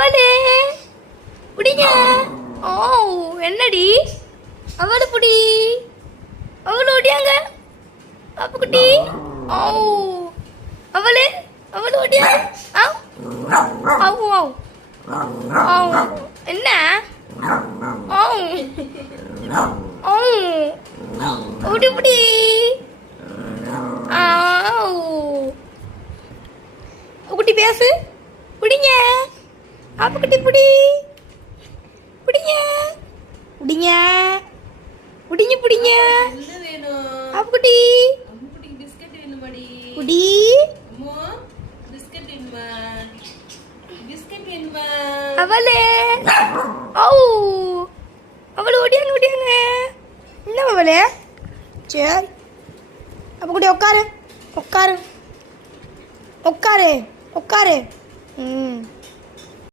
அவளே புடிங்க. ஓ என்னடி அவளு புடி. அவளு ஓடியாங்க பாப்புக்குட்டி. ஓ அவளே அவளு ஓடியாங்க. ஆவு ஆவு ஆவு என்ன ஓடி புடி. குட்டி பேசு புடிங்க. பாப்புக்குட்டி புடி புடிங்க புடிங்க புடிங்க புடிங்க. பாப்புக்குட்டி குடி. அவளே ஓ அவளு ஓடியாங்க ஓடியாங்க. என்ன அவளே சரி அப்போ குட்டி உட்காரு உட்காரு உட்காரு உட்காரு.